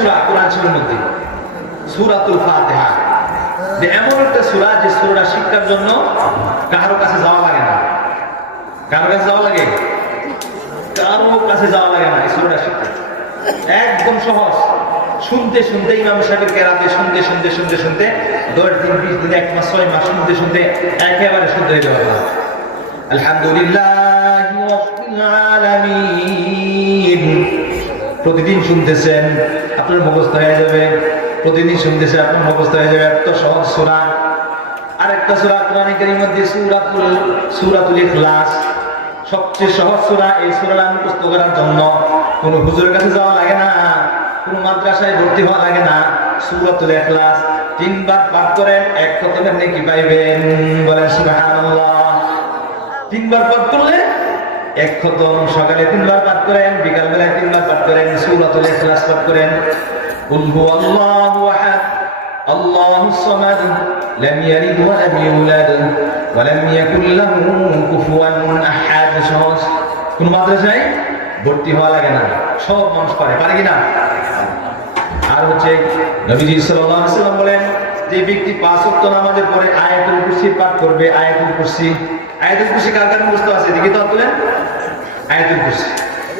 সূরা কোরআন শরীফের মধ্যে, সূরাতুল ফাতিহা। যে এমন একটা সূরা যে সূরাটা শিক্ষার জন্য কারো কাছে যাওয়া লাগে না। কারো কাছে যাওয়া লাগে? কারো কাছে যাওয়া লাগে না। এই সূরাটা শিক্ষা একদম সহজ। শুনতে শুনতে ইমাম সাহেবের কেরাতে শুনতে শুনতে শুনতে শুনতে 10 দিন 20 দিন 1 মাস 6 মাস শুনতে শুনতে একেবারে শুদ্ধ হয়ে যাবে। আলহামদুলিল্লাহি রাব্বিল আলামিন। প্রতিদিন শুনতেছেন, আপনার মুখস্থ হয়ে যাবে। প্রতিদিন শুনতেছেন, আপনার মুখস্থ হয়ে যাবে। এত সহজ সূরা। আরেকটা সূরা কোরআনে কারীমের মধ্যে সূরাতুল ইখলাস, সবচেয়ে সহজ সূরা। এই সূরাটা মুখস্থ করার জন্য কোনো হুজুরের কাছে যাওয়া লাগে না, কোনো মাদ্রাসায় ভর্তি হওয়া লাগে না। সূরাতুল ইখলাস 3 বার পাঠ করেন, 1 খতমের নেকি পাইবেন। বলেন সুবহানাল্লাহ। 3 বার পাঠ করলে 1 খতম। সকালে 3 বার পাঠ করেন, বিকাল বেলায় 3 বার পাঠ করেন। সূরাতুল ইখলাস পাঠ করেন। কুল হুয়াল্লাহু আহাদ আল্লাহুস সামাদ লাম ইয়ালিদ ওয়া লাম ইউলাদ ওয়া লাম ইয়াকুল লাহু কুফুয়ান আহাদ। সহজ। কোন মাদ্রাসায় ভর্তি হওয়া লাগে না, সব মানুষ পারে। পারে কিনা? আর হচ্ছে নবীজি সাল্লাল্লাহু আলাইহি ওয়াসাল্লাম বলেন, যে ব্যক্তি 5 ওয়াক্ত নামাজের পরে আয়াতুল কুরসি পাঠ করবে। আয়াতুল কুরসি, আয়াতুল কুরসি কার কার মুখস্থ আছে? দেখি তো বলেন। আয়াতুল কুরসি,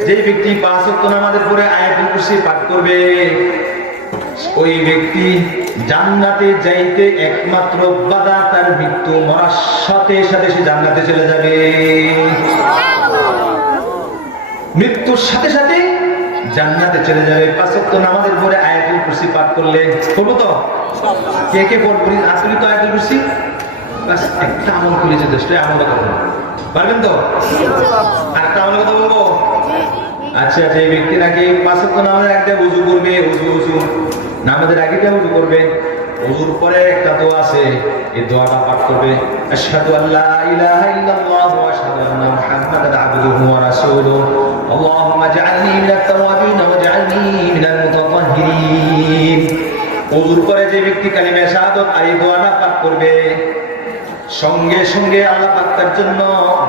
যে ব্যক্তি 5 ওয়াক্ত নামাজের পরে আয়াতুল কুরসি পাঠ করবে, ওই ব্যক্তি জান্নাতে যাইতে একমাত্র বাধা তার মৃত্যু। মরার সাথে সাথে সে জান্নাতে চলে যাবে। মৃত্যুর সাথে সাথে জান্নাতে চলে যাবে। 5 ওয়াক্ত নামাজের পরে আয়াতুল কুরসি পাঠ করলে। করবো তো? কে কে পড়বেন? আসলে তো আয়াতুল কুরসি বাস একটা আমল করলে যথেষ্ট। আমল কথা বলবো, পারবেন তো? আর একটা আমল কথা বলবো। আচ্ছা, যে ব্যক্তি নাকি 5 ওয়াক্ত নামাজের আগে ওযু করবে, ওযু নামাজের আগে ওযু করবে, ওযুর পরে একটা দোয়া আছে, এই দোয়াটা পাঠ করবে। আশহাদু আল্লা ইলাহা ইল্লাল্লাহু ওয়া আশহাদু আন্না মুহাম্মাদান আবদুহু ওয়া রাসূলুহু আল্লাহুম্মা জাআলনি মিনাত তাওয়াবিন ওয়া জাআলনি মিনাল মুতাতাহহিরিন। ওযুর পরে যে ব্যক্তি কালিমা শাহাদাত আর এই দোয়াটা পাঠ করবে, সঙ্গে সঙ্গে আল্লাহ পাক তার জন্য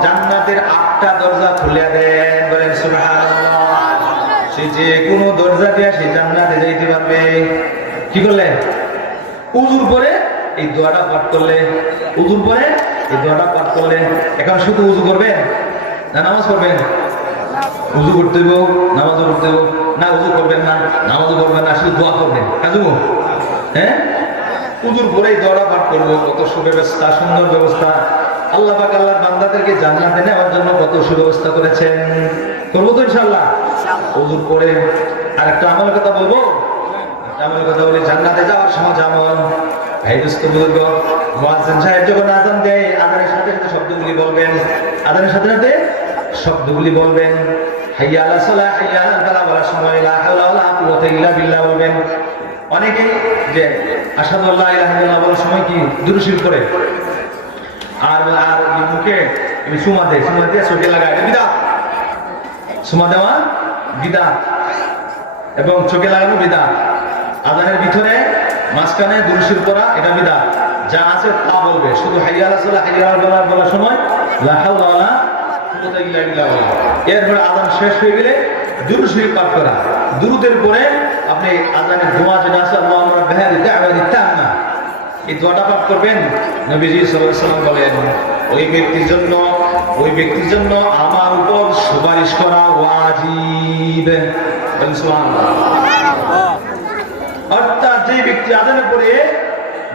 জান্নাতের 8টা দরজা খুলে দেন। বলেন সুবহানাল্লাহ। সে যে কোনো দরজা দিয়ে সে জান্নাতে যাইতে পারবে। কি করলে? ওযুর পরে এই দোয়াটা পাঠ করলে। ওযুর পরে এই দোয়াটা পাঠ করলে। এখন শুধু ওযু করবেন না নামাজ পড়বেন? ওযু করতে হইব, নামাজও পড়তে হইব। না ওযু করবেন না, নামাজও পড়বেন না, শুধু দোয়া করবেন। কাজু হ্যাঁ, ওযুর পরে এই দোয়াটা পাঠ করবো। কত সুব্যবস্থা, সুন্দর ব্যবস্থা। আল্লাহ পাক আল্লাহর বান্দাদেরকে জান্নাতে নেওয়ার জন্য কত সুব্যবস্থা করেছেন। করবো তো ইনশাআল্লাহ। ওযুর পরে আরেকটা আমলের কথা বলবো। আমলের কথা বলি, জান্নাতে যাওয়ার সহজ আমল। ভাই দোস্ত বুজুর্গ, মুয়াজ্জিন সাহেব যখন আযান দেয়, আযানের সাথে সাথে শব্দগুলি বলবেন। আযানের সাথে সাথে শব্দগুলি বলবেন। হাইয়া আলাস সালাহ, হাইয়া আলাল ফালাহ বলার সময় লা হাওলা ওয়ালা কুওয়াতা ইল্লা বিল্লাহ বলবেন। অনেকেই যে আশহাদু আল্লা ইলাহা ইল্লাল্লাহ বলার সময় কি দুরূদ শরীফ পড়ে, আর মুখে সুমা দেয়, সুমা দিয়ে চোখে লাগায়। এটা বিদআত। সুমা দেওয়া বিদআত এবং চোখে লাগানো বিদআত। আযানের ভিতরে মাঝখানে দুরূদ শরীফ পড়া, এটা বিদআত। যা আছে তা বলবে। শুধু হাইয়া আলাস সালাহ, হাইয়া আলাল ফালাহ বলার সময় লা হাওলা ওয়ালা কুওয়াতা ইল্লা বিল্লাহ বলা। এরপরে আযান শেষ হয়ে গেলে দুরূদ শরীফ পাঠ করা। দুরূদের পরে আপনি আযানের দোয়া যেটা আছে, আল্লাহুম্মা রাব্বা হাযিহি দা'ওয়াতি তাম্মা, এই দোয়াটা পাঠ করবেন। নবীজি সাল্লাল্লাহু আলাইহি ওয়াসাল্লাম বলেন, ওই ব্যক্তির জন্য আমার উপর সুপারিশ করা ওয়াজিব। সুবহানাল্লাহ। অর্থাৎ যে ব্যক্তি আযানের পরে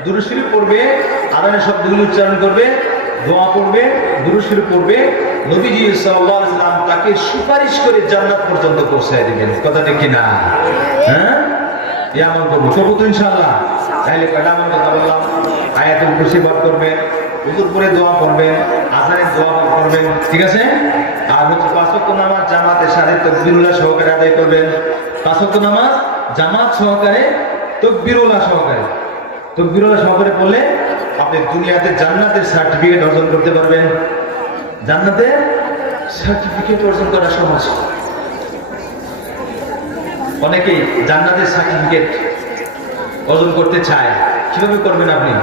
দুরূদ শরীফ পড়বে, আযানের শব্দগুলো উচ্চারণ করবে, দোয়া পড়বে, দুরূদ শরীফ পড়বে, নবীজি সাল্লাল্লাহু আলাইহি ওয়াসাল্লাম তাকে সুপারিশ করে জান্নাত পর্যন্ত পৌঁছায় দিবেন। কথা ঠিক কি না? হ্যাঁ, এই আমল করবো। করবো তো ইনশাআল্লাহ। তাহলে কয়টা আমল কথা বললাম? আয়াতুল কুরসি পাঠ করবেন, ওযুর পরে দোয়া করবেন, আযানের দোয়া করবেন, ঠিক আছে? আর হচ্ছে 5 ওয়াক্ত নামাজ জামাতের সাথে তাকবীরুল্লাহ সহকারে আদায় করবেন। 5 ওয়াক্ত নামাজ জামাত সহকারে, তাকবীরুল্লাহ সহকারে। তাকবীরুল্লাহ সহকারে পড়লে আপনি দুনিয়াতে জান্নাতের সার্টিফিকেট অর্জন করতে পারবেন। জান্নাতের সার্টিফিকেট অর্জন করা সহজ। অনেকেই জান্নাতের সার্টিফিকেট অর্জন করতে চায়। কিভাবে করবেন আপনি?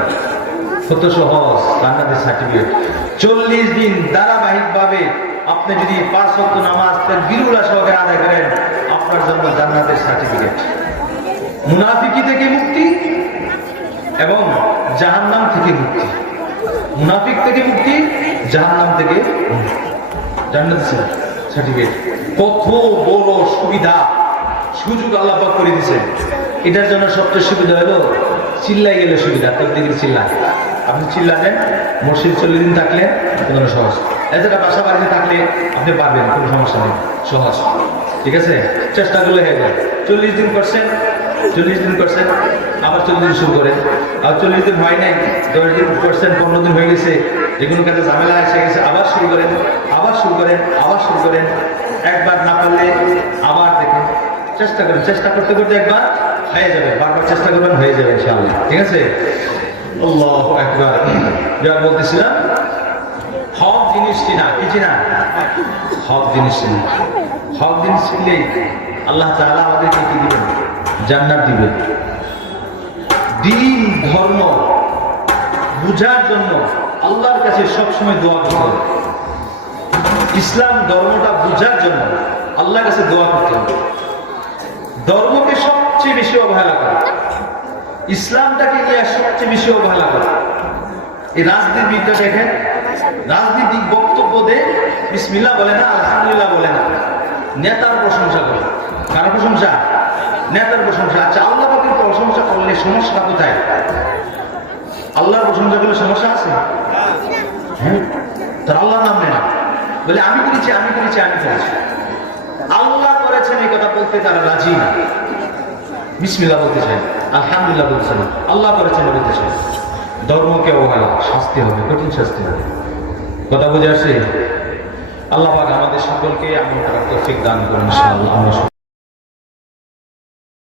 কত সহজ। জান্নাতের সার্টিফিকেট 40 দিন ধারাবাহিকভাবে আপনি যদি 5 ওয়াক্ত নামাজ তাকবীরুল্লাহ সহকারে আদায় করেন, আপনার জন্য জান্নাতের সার্টিফিকেট। মুনাফিকি থেকে মুক্তি এবং জাহান্নাম থেকে মুক্তি। মুনাফিক থেকে মুক্তি, জাহান্নাম থেকে জান্নাত সার্টিফিকেট। কত বড় সুবিধা সুযোগ আল্লাহ পাক করে দিয়েছে। এটার জন্য সবচেয়ে সুবিধা হলো চিল্লাই গেলে সুবিধা। তাকবীর চিল্লা, আপনি চিল্লা দেন, মসজিদ 40 দিন থাকলে কোনো সহজ। এছাড়া বাসা বাড়িতে থাকলে আপনি পারবেন, কোনো সমস্যা নেই, সহজ। ঠিক আছে, চেষ্টা করলে হয়ে যায়। 40 দিন করছেন, 40 দিন করছেন, আবার 40 দিন শুরু করেন। আর 40 দিন হয় নাই, 10 দিন করছেন, 15 দিন হয়ে গেছে, যে কোনো কাজে ঝামেলা এসে গেছে, আবার শুরু করেন, আবার শুরু করেন, আবার শুরু করেন। একবার না পারলে আবার দেখুন, চেষ্টা করেন। চেষ্টা করতে করতে একবার হয়ে যাবে, বারবার চেষ্টা করবেন, হয়ে যাবে ইনশাআল্লাহ। ঠিক আছে, আল্লাহু আকবার। যা বলতেছিলাম, হক জিনিস চিনা, কি চিনা? হক জিনিস চিনা। হক জিনিস চিনলেই আল্লাহ তাআলা আমাদেরকে কি দিবেন? জান্নাত দিবেন। দ্বীন ধর্ম বুঝার জন্য আল্লাহর কাছে সবসময় দোয়া করতে হবে। ইসলাম ধর্মটা বুঝার জন্য আল্লাহর কাছে দোয়া করতে হবে। ধর্মকে সবচেয়ে বেশি অবহেলা করে, ইসলামটাকে নিয়ে সবচেয়ে বেশি অবহেলা করে। এই রাজনীতিটা দেখেন, রাজনীতিক বক্তব্য দেয়, বিসমিল্লাহ বলে না, আলহামদুলিল্লাহ বলে না, নেতার প্রশংসা করে। কার প্রশংসা? নেতার প্রশংসা। আচ্ছা, আল্লাহ পাকের প্রশংসা করলে সমস্যা কোথায়? আল্লাহর প্রশংসা করলে সমস্যা আছে? হ্যাঁ, তার আল্লাহর নাম নেই না, বলে আমি করেছি, আমি করেছি, আমি করেছি। আল্লাহ করেছেন এই কথা বলতে তারা রাজি না। বিসমিল্লাহ বলতে চাই, আলহামদুলিল্লাহ বলতে চাই, আল্লাহ করেছেন বলতে চাই। ধর্মকে অবহেলা, শাস্তি হবে, কঠিন শাস্তি হবে। কথা বুঝে আসছে? আল্লাহ পাক আমাদের সকলকে আমল করার তৌফিক দান করুন ইনশাআল্লাহ।